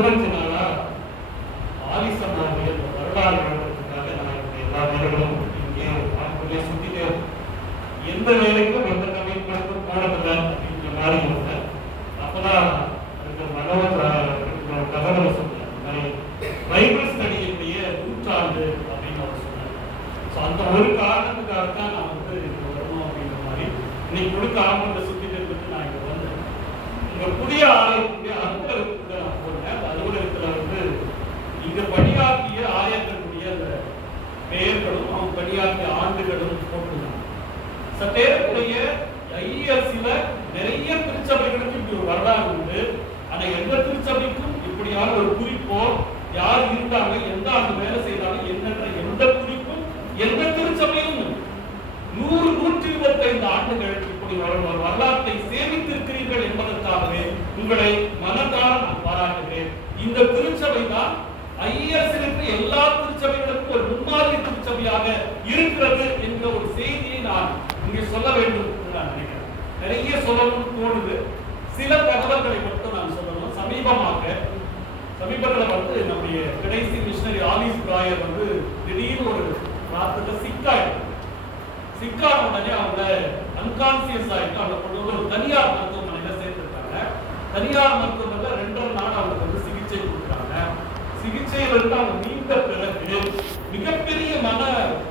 15 நாளா ஆதிசமாவுடைய வரலாறு எழுதுறதுக்காக நான் எல்லா வேலைகளும் இங்கே ஆண்குள்ளே சுத்திட்டே எந்த வேலைக்கும் எந்த கமிட்மெண்ட்டும் போனதில்லை அப்படிங்கிற மாதிரி இருந்தேன். அப்பதான் எனக்கு மனோஜ் கதவரை சொன்னேன், பைபிள் ஸ்டடியினுடைய 100 ஆண்டு அப்படின்னு அவர் சொன்னார். ஸோ அந்த ஒரு காரணத்துக்காகத்தான் நான் வந்து இங்கே வரணும் அப்படிங்கிற மாதிரி இன்னைக்கு கொடுக்க ஆரம்பத்தை சுத்திட்டு இருந்துட்டு நான் இங்கே வந்தேன். இங்கே புதிய ஆலயத்துடைய அலுவலகத்துக்கு நான் போனேன். அந்த அலுவலகத்தில் வந்து இங்கே பணியாற்றிய ஆலயத்தினுடைய அந்த பெயர்களும் அவங்க பணியாற்றிய ஆண்டுகளும் போட்டிருந்தாங்க. சற்றேறக்கூடிய ஐஎஸ்ல நிறைய திருச்சபைகளுக்கு இப்படி ஒரு வரலாறு உண்டு. ஆனா எந்த திருச்சபைக்கும் இப்படியான ஒரு குறிப்போ யார் இருந்தாங்க, எந்த ஆண்டு வேலை செய்தாங்க என்னென்ற எந்த குறிப்பும் எந்த திருச்சபையும் 100-125 ஆண்டுகள் இப்படி ஒரு வரலாற்றை சேமித்திருக்கிறீர்கள் என்பதற்காகவே உங்களை மனதார நான் பாராட்டுகிறேன். இந்த திருச்சபை தான் ஐஎஸ்க்கு எல்லா திருச்சபைகளுக்கும் ஒரு முன்மாதிரி திருச்சபையாக இருக்கிறது என்ற ஒரு செய்தியை நான் இங்கே சொல்ல வேண்டும் என்று நான் நினைக்கிறேன். நிறைய சொல்லணும்னு தோணுது. சில தகவல்களை மட்டும் நான் சொல்லணும். சமீபத்தில் வந்து நம்முடைய கடைசி மிஷனரி ஆலிஸ் பிராயர் வந்து திடீர்னு ஒரு ராத்திரில சிக்கான உடனே அவங்க அன்கான்சியஸ் ஆகிட்டு அவங்க கொண்டு வந்து ஒரு தனியார் மருத்துவமனையில சேர்த்துருக்காங்க. தனியார் மருத்துவமனையில 2.5 நாள் அவங்களுக்கு வந்து சிகிச்சை கொடுக்குறாங்க. சிகிச்சையிலிருந்து அவங்க மீண்ட பிறகு மிகப்பெரிய மன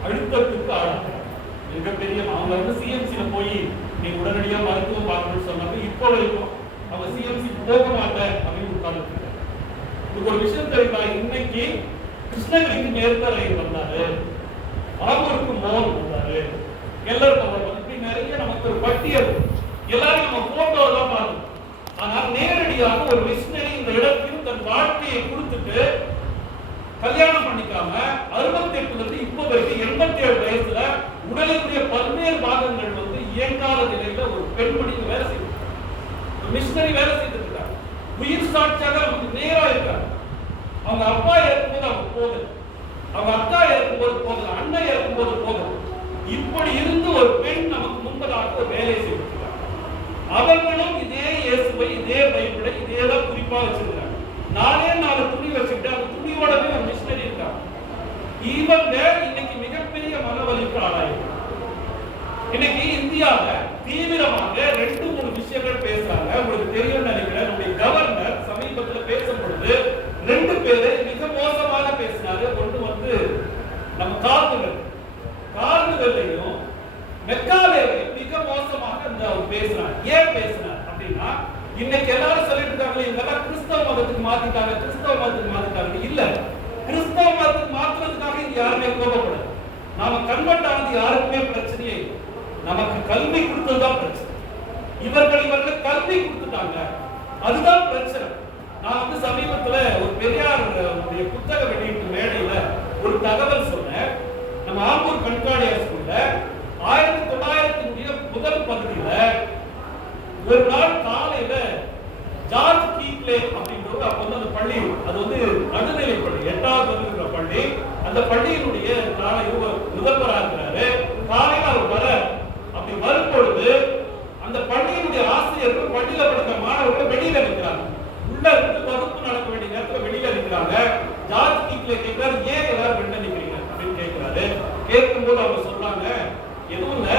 அழுத்தத்துக்கு ஆளாகிறாங்க. மிகப்பெரிய அவங்க வந்து சிஎம்சியில போய் நீ உடனடியாக மருத்துவம் பார்க்கணும்னு சொன்னாங்க. இப்போ வரைக்கும் அவங்க சிஎம்சி போக மாட்டேன் அப்படின்னு உட்கார்ந்து. இதுக்கு ஒரு விஷயம் தெரியுமா, இன்னைக்கு கிருஷ்ணகிரிக்கு நேர்த்தரை வந்தாரு, ஆம்பூருக்கு மோகன் வந்தாரு, எல்லாருக்கும் இப்படி நிறைய நமக்கு ஒரு பட்டியல் எல்லாரும் நம்ம போட்டோ தான் பார்த்தோம். ஆனால் நேரடியாக ஒரு மிஷனரி இந்த இடத்தில் தன் வாழ்க்கையை கொடுத்துட்டு கல்யாணம் பண்ணிக்காம 68 இருந்து இப்போ வரைக்கும் 87 வயசுல உடலுடைய பல்வேறு பாகங்கள் வந்து இயங்காத நிலையில ஒரு பெண்மணி வேலை செய்து மிஷனரி வேலை செய்துட்டு இருக்காங்க. உயிர் சாட்சியாக நமக்கு நேரா இருக்காங்க. அவங்க அப்பா இருக்கும்போது அவங்க போகுது, அவங்க அக்கா இருக்கும்போது போகுது, அண்ணன் இருக்கும்போது போகுது. இப்படி இருந்து ஒரு பெண் நமக்கு முன்பதாக ஒரு வேலை செய்திருக்கிறாங்க. அவர்களும் இதே இயேசுவை, இதே பைபிளை, இதேதான் குறிப்பா வச்சிருக்காங்க. 4 துணி வச்சுக்கிட்டு அந்த துணியோடவே ஒரு மிஷனரி இருக்காங்க. இவங்க இன்னைக்கு மிகப்பெரிய மனவலிக்கு ஆளாயிருக்காங்க. இன்னைக்கு இந்தியாவில தீவிரமாக 2-3 விஷயங்கள் பேசுறாங்க. உங்களுக்கு தெரியும் நினைக்கிறேன். நம்முடைய கவர்னர் சமீபத்தில் பேசும் பொழுது 2 பேரை மிக மோசமாக பேசினாரு. ஒன்று வந்து நம்ம கார்டுகளையும் மெக்காலேயும் மிக மோசமாக பேசுறாங்க. ஏன் பேசினார் அப்படின்னா, இன்னைக்கு எல்லாரும் சொல்லிட்டு இருக்காங்க இவங்க கிறிஸ்தவ மதத்துக்கு மாத்திட்டாங்க. இல்ல, கிறிஸ்தவ மதத்துக்கு மாத்துறதுக்காக இது யாருமே கோபப்படாது. நாம கன்வெர்ட் ஆனது யாருக்குமே பிரச்சனையே இல்லை. நமக்கு கல்வி கொடுத்ததுதான் பிரச்சனை. இவர்கள் கல்வி கொடுத்துட்டாங்க, அதுதான் பிரச்சனை. நான் வந்து சமீபத்துல ஒரு பெரியார் புத்தக வெளியீட்டு மேடையில ஒரு தகவல் சொன்னேன். நம்ம ஆம்பூர் கண்காணியார் ஸ்கூல்ல 1900 முதல் பகுதியில ஒரு நாள் காலையில ஜார்ஜ் கீக்லே அப்படின்றது அப்ப வந்து அந்த பள்ளி, அது வந்து நடுநிலை பள்ளி, 8வது இருக்கிற பள்ளி. அந்த பள்ளியினுடைய முதல்வராக இருக்கிறாரு. காலையில அவர் வர அப்படி வரும்பொழுது அந்த பள்ளியினுடைய ஆசிரியர்கள் பள்ளியில படித்த மாணவர்கள் வெளியில நிற்கிறாங்க. உள்ள இருந்து வகுப்பு நடக்க வேண்டிய நேரத்துல வெளியில நிற்கிறாங்க. ஜார்ஜ் கீக்லே கேட்கிறாரு, ஏன் எல்லாரும் வெளில நிற்கிறீங்க அப்படின்னு கேட்கிறாரு. கேட்கும்போது அவங்க சொல்றாங்க, எதுவும் இல்ல,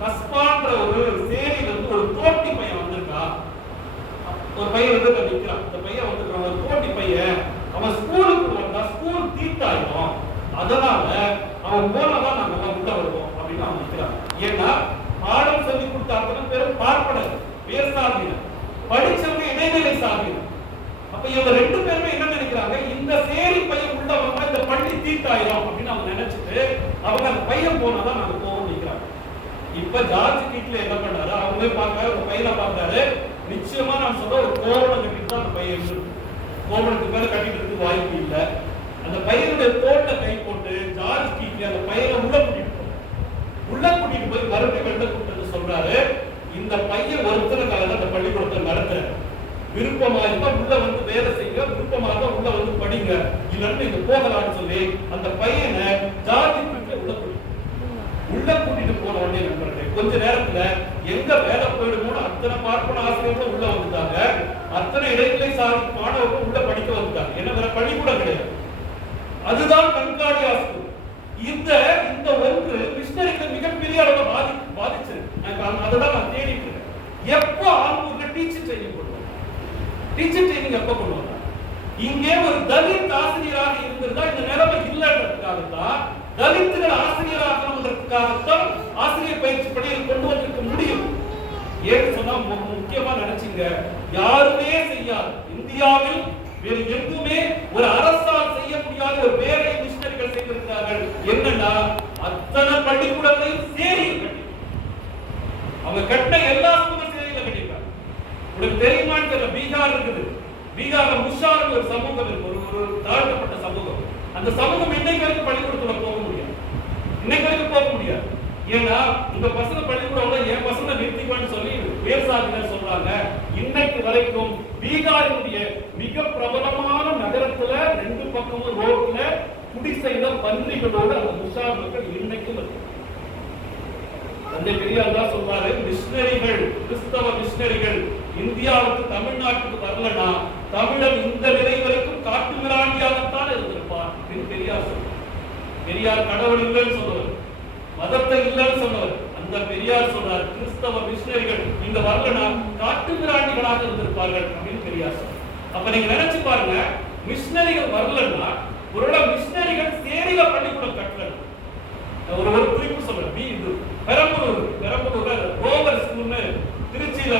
கஸ்பான்ற ஒரு சேரியில இருந்து ஒரு தோட்டி பையன் வந்திருக்கா. ஒரு பையன் வந்து நிற்கிறான். இந்த பையன் வந்து ஒரு தோட்டி பையன், அவன் ஸ்கூலுக்கு வந்தா ஸ்கூல் தீட்டாயிடும், அதனால அவன் போனதான் நாங்க உள்ள வருவோம் அப்படின்னு அவன் நிற்கிறான். ஏன்னா பாடம் சொல்லி கொடுத்த அத்தனை பேரும் பார்ப்பனர், உயர்சாதியினர், படிச்சவங்க இடைநிலை சாதியினர். அப்ப இவங்க 2 பேருமே என்ன நினைக்கிறாங்க, இந்த சேரி பையன் உள்ள வந்தா இந்த பள்ளி தீட்டாயிடும் அப்படின்னு அவங்க நினைச்சிட்டு அவங்க அந்த பையன் போனதான் நாங்க போவோம் நிற்கிறாங்க. இப்ப ஜார்ஜ் கீட்ல என்ன பண்ணாரு, அவங்களே பார்த்தாரு, ஒரு பையனை பார்த்தாரு. நிச்சயமா நான் சொல்ற ஒரு கோவணம் கட்டிட்டு தான் அந்த பையன் இருக்கு. கோவணத்துக்கு மேல கட்டிட்டு இருக்கு வாய்ப்பு இல்லை. அந்த பையனுடைய தோட்டை கை போட்டு ஜார்ஜ் கீட்ல அந்த பையனை உள்ள கூட்டிட்டு போய் மறுபடியும் வெளில கூப்பிட்டு சொல்றாரு, இந்த பையன் ஒருத்தருக்காக அந்த பள்ளிக்கூடத்தை நடத்துற, விருப்பமா இருந்தா உள்ள வந்து வேலை செய்யுங்க, விருப்பமா இருந்தா உள்ள வந்து படிங்க, இல்லன்னு நீங்க போகலாம்னு சொல்லி அந்த பையனை ஜார்ஜ் கீட்ல உள்ள கூட்டிட்டு போன உடனே நண்பர்களே கொஞ்ச நேரத்துல எங்க வேலை போயிடுமோ அத்தனை பார்ப்பன ஆசிரியர்களும் உள்ள வந்துட்டாங்க, அத்தனை இடைநிலை சாதி மாணவர்கள் உள்ள படிக்க வந்துட்டாங்க. என்ன வேற பள்ளிக்கூடம் கிடையாது. அதுதான் கண்காணி ஆசிரியர். இந்த ஒன்று மிஷனரிகள் மிகப்பெரிய அளவு பாதிச்சு. அதெல்லாம் நான் தேடிட்டு இருக்கேன். எப்போ ஆம்பூர்ல டீச்சர் ட்ரைனிங் பண்ணுவாங்க? டீச்சர் ட்ரைனிங் எப்ப பண்ணுவாங்க? இங்கே ஒரு தலித் ஆசிரியராக இருந்திருந்தா இந்த நிலைமை இல்லைன்றதுக்காகத்தான், தலித்துகள் ஆசிரியராகணுன்றதுக்காகத்தான் ஆசிரியர் பயிற்சி பணியில் கொண்டு வந்திருக்க முடியும். ஏன்னு சொன்னா முக்கியமா நினைச்சுங்க, யாருமே செய்யாது இந்தியாவில் வேறு எங்குமே ஒரு அரசால் செய்ய முடியாத ஒரு வேலையை மிஷனரிகள் செய்திருக்கிறார்கள். என்னன்னா அத்தனை பள்ளிக்கூடத்தையும் சேரியில் கட்டி, அவங்க கட்டின எல்லா ஸ்கூலும் சேரியில் கட்டிருக்காங்க. உங்களுக்கு தெரியுமான்னு தெரியல, பீகார் இருக்குது. பீகார்ல முஷார் ஒரு சமூகம் இருக்கு, ஒரு தாழ்த்தப்பட்ட சமூகம். அந்த சமூகம் இன்னைக்கு வரைக்கும் பள்ளிக்கூடத்துல போக முடியாது, இன்னைக்கு வரைக்கும் போக முடியாது. ஏன்னா உங்க பசங்க பள்ளிக்கூடம் என் பசங்க நிறுத்திக்கணும்னு சொல்லி பேசாதீங்கன்னு சொல்றாங்க. இன்னைக்கு வரைக்கும் பீகாரினுடைய மிக பிரபலமான நகரத்துல 2 பக்கமும் ரோட்ல குடிசையில பன்றிகளோடு அந்த முஷார் மக்கள் இன்னைக்கும் இருக்கு. தந்தை பெரியார் தான் சொல்றாரு, மிஷனரிகள், கிறிஸ்தவ மிஷனரிகள் இந்தியாவுக்கு தமிழ்நாட்டுக்கு வரலன்னா தமிழன் இந்த நிலை வரைக்கும் காட்டு மிராண்டியாகத்தான் இருந்திருப்பார் என்று பெரியார் சொல்றார். பெரியார் கடவுள் இல்லைன்னு சொன்னவர், மதத்தை இல்லைன்னு சொன்னவர். அந்த பெரியார் சொல்றார், கிறிஸ்தவ மிஷனரிகள் இங்க வரலன்னா காட்டு மிராண்டிகளாக இருந்திருப்பார்கள் அப்படின்னு பெரியார் சொல்றார். அப்ப நீங்க நினைச்சு பாருங்க, மிஷனரிகள் வரலன்னா ஒருவேளை மிஷனரிகள் சேரியில பள்ளிக்கூடம் கட்டல. ஒரு குறிப்பு சொல்றேன், பெரம்பலூர்ல ரோவர் ஸ்கூல்னு திருச்சியில